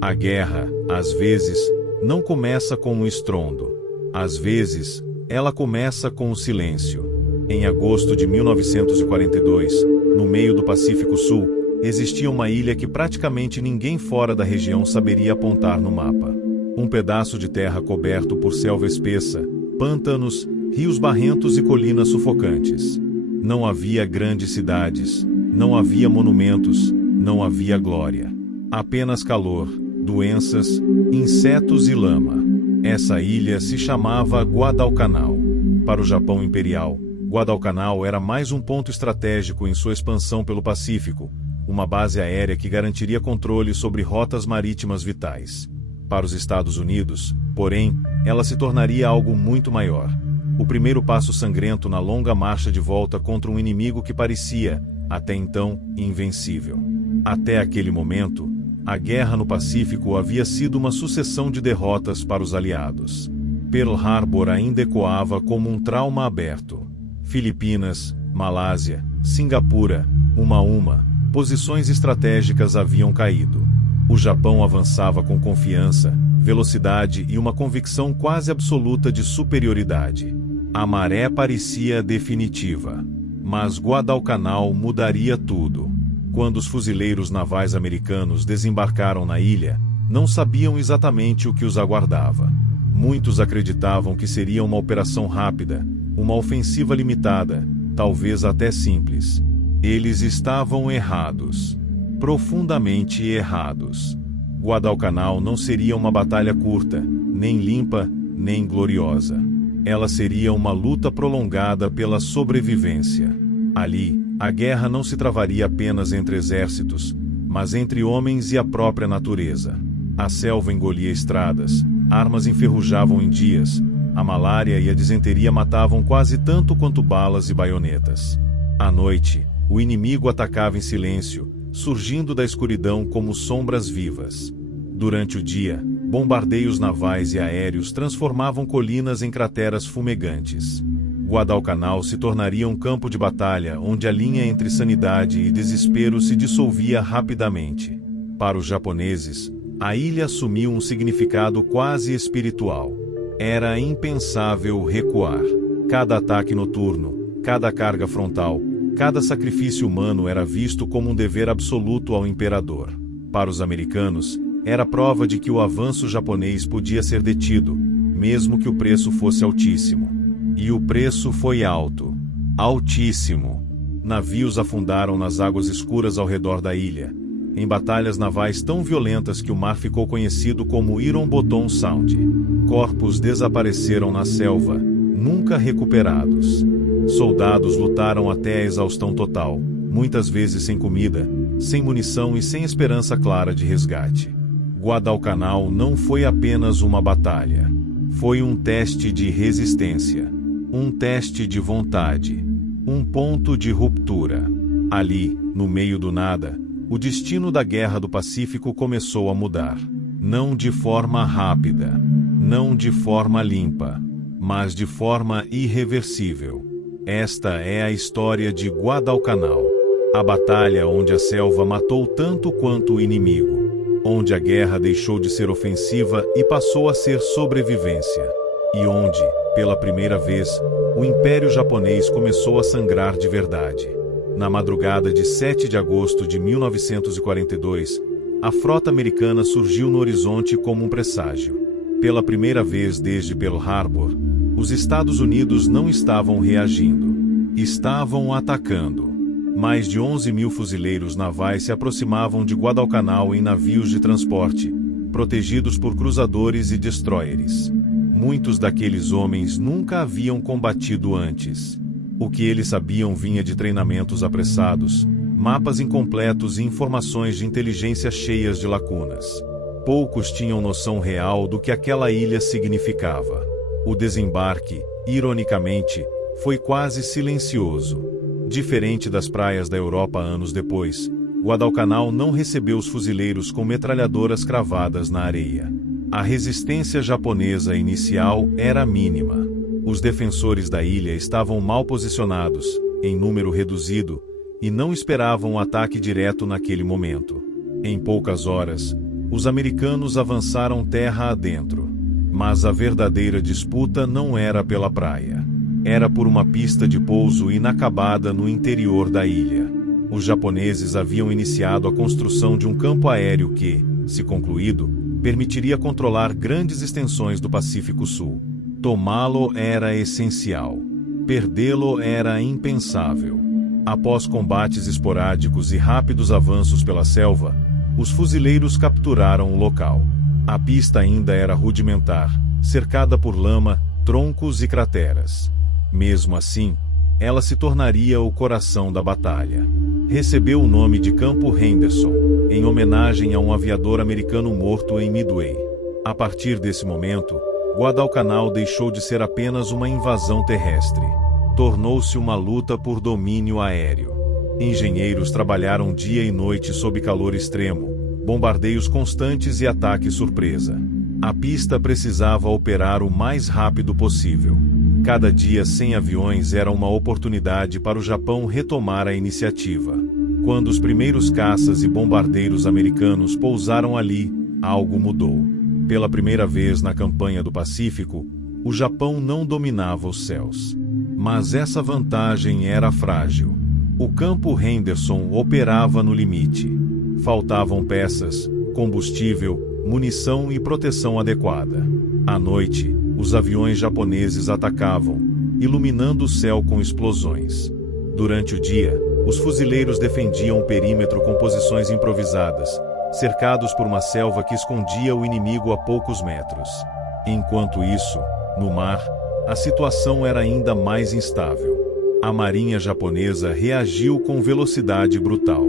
A guerra, às vezes, não começa com um estrondo. Às vezes, ela começa com o silêncio. Em agosto de 1942, no meio do Pacífico Sul, existia uma ilha que praticamente ninguém fora da região saberia apontar no mapa. Um pedaço de terra coberto por selva espessa, pântanos, rios barrentos e colinas sufocantes. Não havia grandes cidades, não havia monumentos, não havia glória. Apenas calor, doenças, insetos e lama. Essa ilha se chamava Guadalcanal. Para o Japão Imperial, Guadalcanal era mais um ponto estratégico em sua expansão pelo Pacífico, uma base aérea que garantiria controle sobre rotas marítimas vitais. Para os Estados Unidos, porém, ela se tornaria algo muito maior. O primeiro passo sangrento na longa marcha de volta contra um inimigo que parecia, até então, invencível. Até aquele momento, a guerra no Pacífico havia sido uma sucessão de derrotas para os aliados. Pearl Harbor ainda ecoava como um trauma aberto. Filipinas, Malásia, Singapura, uma, posições estratégicas haviam caído. O Japão avançava com confiança, velocidade e uma convicção quase absoluta de superioridade. A maré parecia definitiva. Mas Guadalcanal mudaria tudo. Quando os fuzileiros navais americanos desembarcaram na ilha, não sabiam exatamente o que os aguardava. Muitos acreditavam que seria uma operação rápida, uma ofensiva limitada, talvez até simples. Eles estavam errados. Profundamente errados. Guadalcanal não seria uma batalha curta, nem limpa, nem gloriosa. Ela seria uma luta prolongada pela sobrevivência. Ali, a guerra não se travaria apenas entre exércitos, mas entre homens e a própria natureza. A selva engolia estradas, armas enferrujavam em dias, a malária e a disenteria matavam quase tanto quanto balas e baionetas. À noite, o inimigo atacava em silêncio, surgindo da escuridão como sombras vivas. Durante o dia, bombardeios navais e aéreos transformavam colinas em crateras fumegantes. Guadalcanal se tornaria um campo de batalha onde a linha entre sanidade e desespero se dissolvia rapidamente. Para os japoneses, a ilha assumiu um significado quase espiritual. Era impensável recuar. Cada ataque noturno, cada carga frontal, cada sacrifício humano era visto como um dever absoluto ao imperador. Para os americanos, era prova de que o avanço japonês podia ser detido, mesmo que o preço fosse altíssimo. E o preço foi alto. Altíssimo. Navios afundaram nas águas escuras ao redor da ilha, em batalhas navais tão violentas que o mar ficou conhecido como Iron Bottom Sound. Corpos desapareceram na selva, nunca recuperados. Soldados lutaram até a exaustão total, muitas vezes sem comida, sem munição e sem esperança clara de resgate. Guadalcanal não foi apenas uma batalha. Foi um teste de resistência. Um teste de vontade. Um ponto de ruptura. Ali, no meio do nada, o destino da Guerra do Pacífico começou a mudar. Não de forma rápida. Não de forma limpa. Mas de forma irreversível. Esta é a história de Guadalcanal. A batalha onde a selva matou tanto quanto o inimigo. Onde a guerra deixou de ser ofensiva e passou a ser sobrevivência. E onde, pela primeira vez, o Império Japonês começou a sangrar de verdade. Na madrugada de 7 de agosto de 1942, a frota americana surgiu no horizonte como um presságio. Pela primeira vez desde Pearl Harbor, os Estados Unidos não estavam reagindo. Estavam atacando. Mais de 11.000 fuzileiros navais se aproximavam de Guadalcanal em navios de transporte, protegidos por cruzadores e destroyers. Muitos daqueles homens nunca haviam combatido antes. O que eles sabiam vinha de treinamentos apressados, mapas incompletos e informações de inteligência cheias de lacunas. Poucos tinham noção real do que aquela ilha significava. O desembarque, ironicamente, foi quase silencioso. Diferente das praias da Europa anos depois, Guadalcanal não recebeu os fuzileiros com metralhadoras cravadas na areia. A resistência japonesa inicial era mínima. Os defensores da ilha estavam mal posicionados, em número reduzido, e não esperavam um ataque direto naquele momento. Em poucas horas, os americanos avançaram terra adentro. Mas a verdadeira disputa não era pela praia. Era por uma pista de pouso inacabada no interior da ilha. Os japoneses haviam iniciado a construção de um campo aéreo que, se concluído, permitiria controlar grandes extensões do Pacífico Sul. Tomá-lo era essencial. Perdê-lo era impensável. Após combates esporádicos e rápidos avanços pela selva, os fuzileiros capturaram o local. A pista ainda era rudimentar, cercada por lama, troncos e crateras. Mesmo assim, ela se tornaria o coração da batalha. Recebeu o nome de Campo Henderson, em homenagem a um aviador americano morto em Midway. A partir desse momento, Guadalcanal deixou de ser apenas uma invasão terrestre. Tornou-se uma luta por domínio aéreo. Engenheiros trabalharam dia e noite sob calor extremo, bombardeios constantes e ataque surpresa. A pista precisava operar o mais rápido possível. Cada dia sem aviões era uma oportunidade para o Japão retomar a iniciativa. Quando os primeiros caças e bombardeiros americanos pousaram ali, algo mudou. Pela primeira vez na campanha do Pacífico, o Japão não dominava os céus. Mas essa vantagem era frágil. O Campo Henderson operava no limite. Faltavam peças, combustível, munição e proteção adequada. À noite, os aviões japoneses atacavam, iluminando o céu com explosões. Durante o dia, os fuzileiros defendiam o perímetro com posições improvisadas, cercados por uma selva que escondia o inimigo a poucos metros. Enquanto isso, no mar, a situação era ainda mais instável. A marinha japonesa reagiu com velocidade brutal.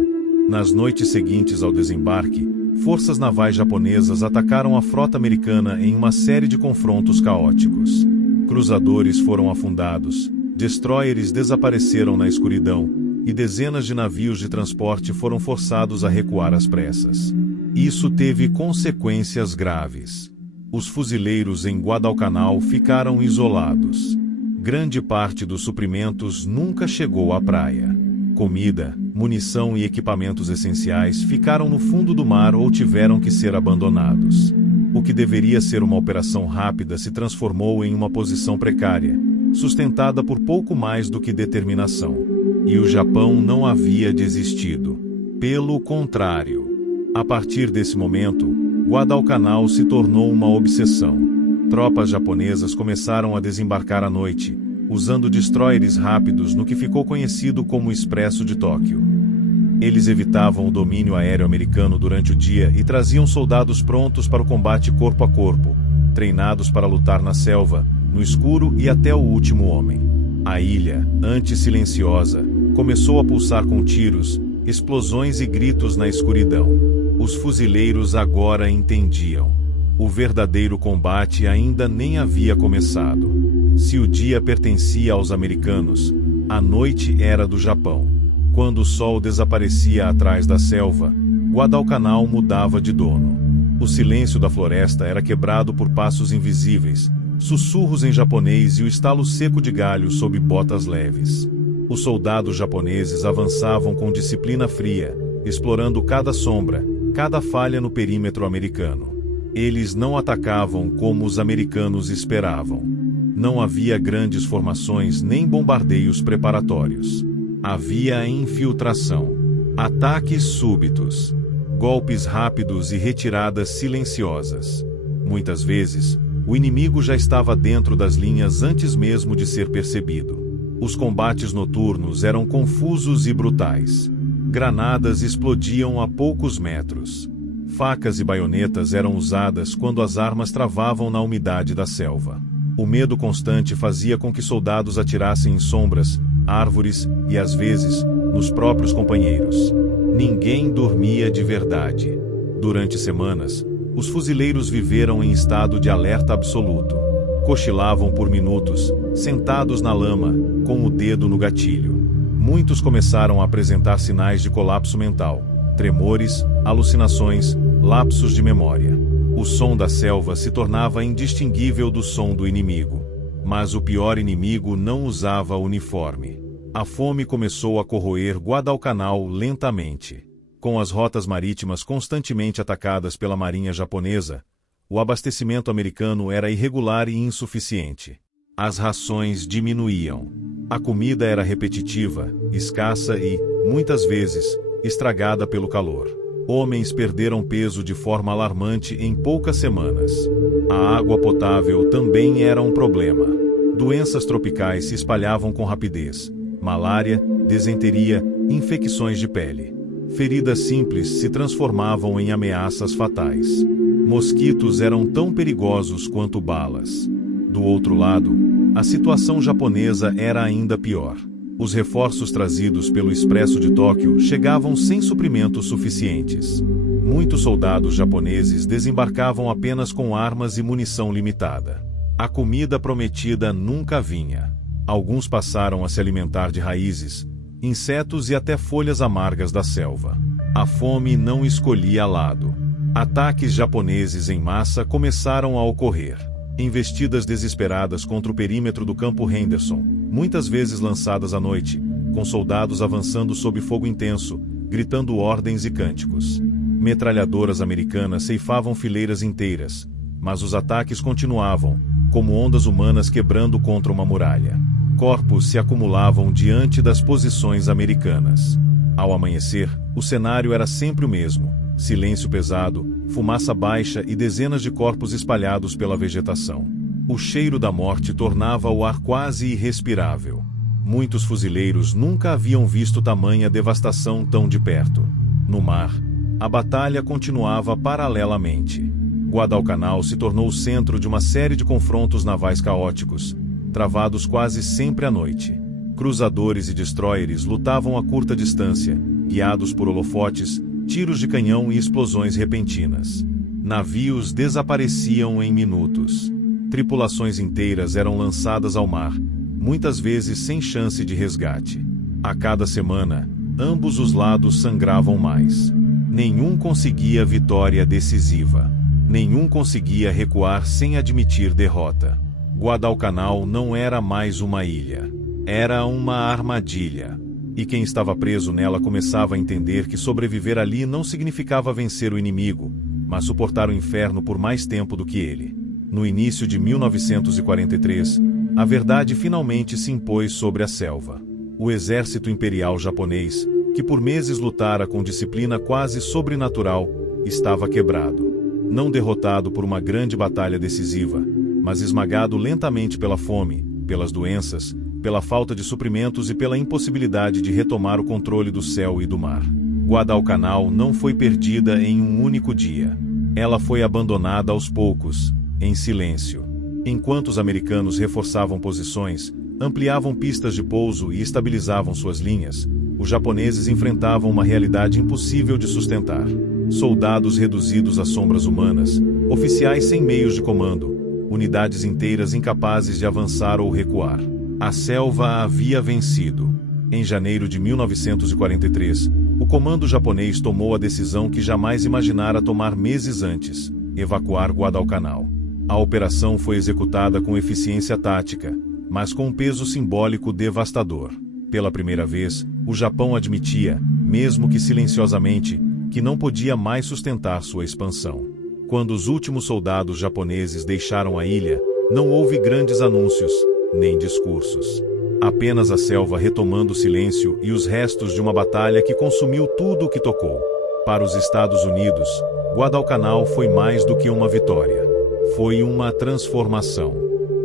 Nas noites seguintes ao desembarque, forças navais japonesas atacaram a frota americana em uma série de confrontos caóticos. Cruzadores foram afundados, destroyers desapareceram na escuridão, e dezenas de navios de transporte foram forçados a recuar às pressas. Isso teve consequências graves. Os fuzileiros em Guadalcanal ficaram isolados. Grande parte dos suprimentos nunca chegou à praia. Comida, munição e equipamentos essenciais ficaram no fundo do mar ou tiveram que ser abandonados. O que deveria ser uma operação rápida se transformou em uma posição precária, sustentada por pouco mais do que determinação. E o Japão não havia desistido. Pelo contrário. A partir desse momento, Guadalcanal se tornou uma obsessão. Tropas japonesas começaram a desembarcar à noite, usando destroyers rápidos no que ficou conhecido como Expresso de Tóquio. Eles evitavam o domínio aéreo americano durante o dia e traziam soldados prontos para o combate corpo a corpo, treinados para lutar na selva, no escuro e até o último homem. A ilha, antes silenciosa, começou a pulsar com tiros, explosões e gritos na escuridão. Os fuzileiros agora entendiam. O verdadeiro combate ainda nem havia começado. Se o dia pertencia aos americanos, a noite era do Japão. Quando o sol desaparecia atrás da selva, Guadalcanal mudava de dono. O silêncio da floresta era quebrado por passos invisíveis, sussurros em japonês e o estalo seco de galhos sob botas leves. Os soldados japoneses avançavam com disciplina fria, explorando cada sombra, cada falha no perímetro americano. Eles não atacavam como os americanos esperavam. Não havia grandes formações nem bombardeios preparatórios. Havia infiltração, ataques súbitos, golpes rápidos e retiradas silenciosas. Muitas vezes, o inimigo já estava dentro das linhas antes mesmo de ser percebido. Os combates noturnos eram confusos e brutais. Granadas explodiam a poucos metros. Facas e baionetas eram usadas quando as armas travavam na umidade da selva. O medo constante fazia com que soldados atirassem em sombras, árvores e, às vezes, nos próprios companheiros. Ninguém dormia de verdade. Durante semanas, os fuzileiros viveram em estado de alerta absoluto. Cochilavam por minutos, sentados na lama, com o dedo no gatilho. Muitos começaram a apresentar sinais de colapso mental, tremores, alucinações, lapsos de memória. O som da selva se tornava indistinguível do som do inimigo. Mas o pior inimigo não usava uniforme. A fome começou a corroer Guadalcanal lentamente. Com as rotas marítimas constantemente atacadas pela marinha japonesa, o abastecimento americano era irregular e insuficiente. As rações diminuíam. A comida era repetitiva, escassa e, muitas vezes, estragada pelo calor. Homens perderam peso de forma alarmante em poucas semanas. A água potável também era um problema. Doenças tropicais se espalhavam com rapidez. Malária, desenteria, infecções de pele. Feridas simples se transformavam em ameaças fatais. Mosquitos eram tão perigosos quanto balas. Do outro lado, a situação japonesa era ainda pior. Os reforços trazidos pelo Expresso de Tóquio chegavam sem suprimentos suficientes. Muitos soldados japoneses desembarcavam apenas com armas e munição limitada. A comida prometida nunca vinha. Alguns passaram a se alimentar de raízes, insetos e até folhas amargas da selva. A fome não escolhia lado. Ataques japoneses em massa começaram a ocorrer. Investidas desesperadas contra o perímetro do campo Henderson, muitas vezes lançadas à noite, com soldados avançando sob fogo intenso, gritando ordens e cânticos. Metralhadoras americanas ceifavam fileiras inteiras, mas os ataques continuavam, como ondas humanas quebrando contra uma muralha. Corpos se acumulavam diante das posições americanas. Ao amanhecer, o cenário era sempre o mesmo: silêncio pesado, fumaça baixa e dezenas de corpos espalhados pela vegetação. O cheiro da morte tornava o ar quase irrespirável. Muitos fuzileiros nunca haviam visto tamanha devastação tão de perto. No mar, a batalha continuava paralelamente. Guadalcanal se tornou o centro de uma série de confrontos navais caóticos, travados quase sempre à noite. Cruzadores e destroyers lutavam a curta distância, guiados por holofotes, tiros de canhão e explosões repentinas. Navios desapareciam em minutos. Tripulações inteiras eram lançadas ao mar, muitas vezes sem chance de resgate. A cada semana, ambos os lados sangravam mais. Nenhum conseguia vitória decisiva. Nenhum conseguia recuar sem admitir derrota. Guadalcanal não era mais uma ilha. Era uma armadilha. E quem estava preso nela começava a entender que sobreviver ali não significava vencer o inimigo, mas suportar o inferno por mais tempo do que ele. No início de 1943, a verdade finalmente se impôs sobre a selva. O exército imperial japonês, que por meses lutara com disciplina quase sobrenatural, estava quebrado. Não derrotado por uma grande batalha decisiva, mas esmagado lentamente pela fome, pelas doenças, pela falta de suprimentos e pela impossibilidade de retomar o controle do céu e do mar. Guadalcanal não foi perdida em um único dia. Ela foi abandonada aos poucos, em silêncio. Enquanto os americanos reforçavam posições, ampliavam pistas de pouso e estabilizavam suas linhas, os japoneses enfrentavam uma realidade impossível de sustentar. Soldados reduzidos a sombras humanas, oficiais sem meios de comando, unidades inteiras incapazes de avançar ou recuar. A selva havia vencido. Em janeiro de 1943, o comando japonês tomou a decisão que jamais imaginara tomar meses antes: evacuar Guadalcanal. A operação foi executada com eficiência tática, mas com um peso simbólico devastador. Pela primeira vez, o Japão admitia, mesmo que silenciosamente, que não podia mais sustentar sua expansão. Quando os últimos soldados japoneses deixaram a ilha, não houve grandes anúncios, nem discursos. Apenas a selva retomando o silêncio e os restos de uma batalha que consumiu tudo o que tocou. Para os Estados Unidos, Guadalcanal foi mais do que uma vitória. Foi uma transformação.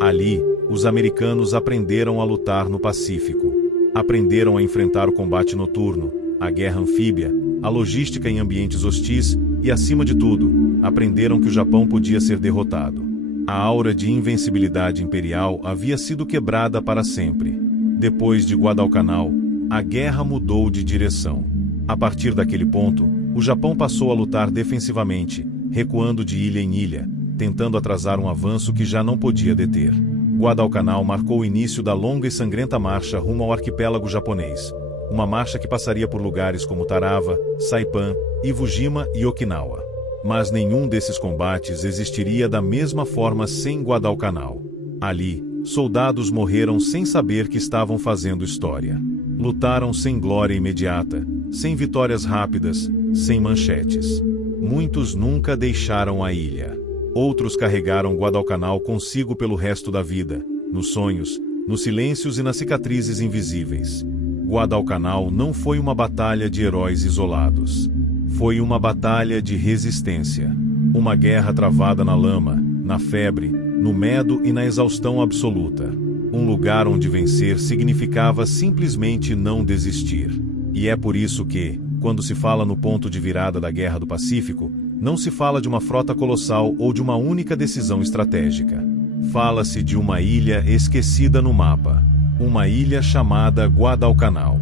Ali, os americanos aprenderam a lutar no Pacífico. Aprenderam a enfrentar o combate noturno, a guerra anfíbia, a logística em ambientes hostis e, acima de tudo, aprenderam que o Japão podia ser derrotado. A aura de invencibilidade imperial havia sido quebrada para sempre. Depois de Guadalcanal, a guerra mudou de direção. A partir daquele ponto, o Japão passou a lutar defensivamente, recuando de ilha em ilha, tentando atrasar um avanço que já não podia deter. Guadalcanal marcou o início da longa e sangrenta marcha rumo ao arquipélago japonês. Uma marcha que passaria por lugares como Tarawa, Saipan, Iwo Jima e Okinawa. Mas nenhum desses combates existiria da mesma forma sem Guadalcanal. Ali, soldados morreram sem saber que estavam fazendo história. Lutaram sem glória imediata, sem vitórias rápidas, sem manchetes. Muitos nunca deixaram a ilha. Outros carregaram Guadalcanal consigo pelo resto da vida, nos sonhos, nos silêncios e nas cicatrizes invisíveis. Guadalcanal não foi uma batalha de heróis isolados. Foi uma batalha de resistência. Uma guerra travada na lama, na febre, no medo e na exaustão absoluta. Um lugar onde vencer significava simplesmente não desistir. E é por isso que, quando se fala no ponto de virada da Guerra do Pacífico, não se fala de uma frota colossal ou de uma única decisão estratégica. Fala-se de uma ilha esquecida no mapa. Uma ilha chamada Guadalcanal.